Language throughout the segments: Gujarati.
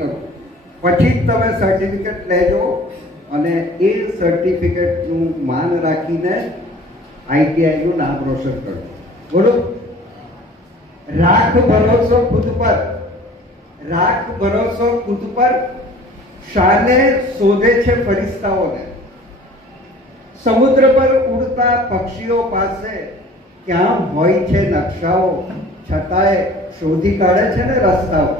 કરો પછી જ તમે સર્ટિફિકેટ લેજો અને એ સર્ટિફિકેટનું માન રાખીને આઈટીઆઈનું નામ રોશન કરો. બોલો, રાખ ભરોસો ખુદ પર, રાખ ભરોસો ખુદ પર. શાને શોધે છે ફરિશ્તાઓને? સમુદ્ર પર ઉડતા પક્ષીઓ પાસે ક્યાં હોય છે નકશાઓ, છતાંય શોધી કાઢે છે ને રસ્તાઓ,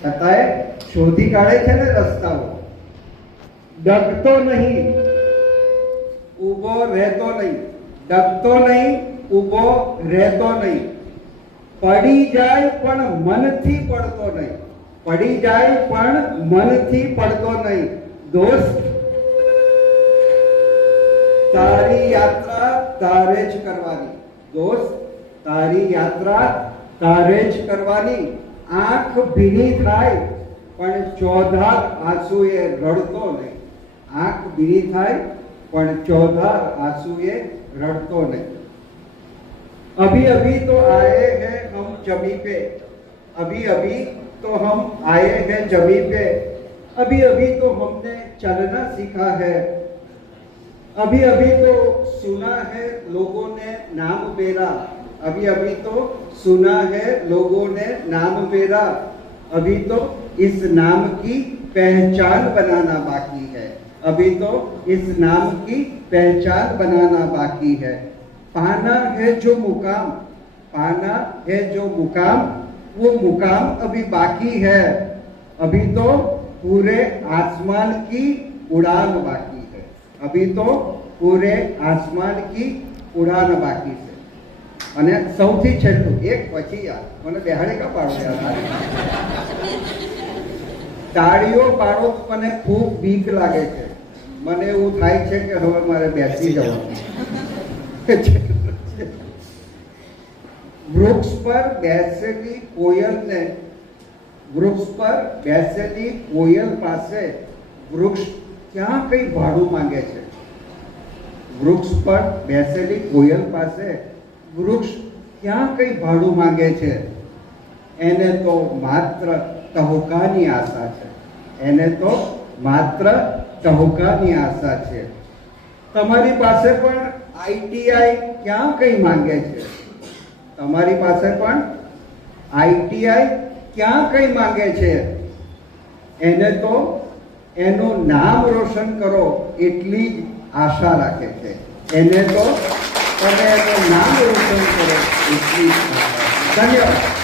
છતાંય શોધી કાઢે છે ને રસ્તાઓ. ડગતો નહીં, ઊભો રહેતો નહીં, ડગતો નહીં, ઊભો રહેતો નહીં. પડી જાય પણ મનથી પડતો નહીં, પડી જાય પણ મનથી પડતો નહીં. દોસ્ત, તારી યાત્રા તારે જ કરવાની. દોસ્ત, તારી યાત્રા તારે જ કરવાની. આંખ ભીની થાય પણ ચોધાર આંસુએ રડતો નહીં. આંખ ભીની થાય પણ ચોધાર આंसुए रड़तो नहीं. अभी अभी तो आए हैं हम जमी पे, अभी अभी तो हम आए हैं जमी पे. अभी अभी तो हमने चलना सीखा है. अभी अभी तो सुना है लोगों ने नाम मेरा. अभी अभी तो सुना है लोगों ने नाम मेरा. अभी तो इस नाम की पहचान बनाना बाकी है. अभी तो इस नाम की पहचान बनाना बाकी है. पाना है जो मुकाम, पाना है जो मुकाम, वो मुकाम अभी बाकी है. अभी तो पूरे आसमान की उड़ान बाकी है. अभी तो पूरे आसमान की उड़ान बाकी है. અને સૌથી છેલ્લું એક પછી યાર મને બેહાડે કા પાડો યાર, તાળીઓ પાડો તો મને ખૂબ બીક લાગે છે. મને એવું થાય છે કે હવે મારે બેસી જવાનું. વૃક્ષ પર બેસેલી કોયલને, વૃક્ષ પર બેસેલી કોયલ પાસે વૃક્ષ ક્યાં કઈ ભાડું માંગે છે? વૃક્ષ પર બેસેલી કોયલ પાસે વૃક્ષ ક્યાં કઈ ભાડું માંગે છે? એને તો માત્ર ટહુકાની આશા છે. એને તો માત્ર ટહુકાની આશા છે. તમારી પાસે પણ આઈટીઆઈ ક્યાં કઈ માંગે છે? તમારી પાસે પણ આઈટીઆઈ ક્યાં કઈ માંગે છે? એને તો એનું નામ રોશન કરો એટલી જ આશા રાખે છે. એને તો તમે એનું નામ રોશન કરો એટલી જ આશા. ધન્યવાદ.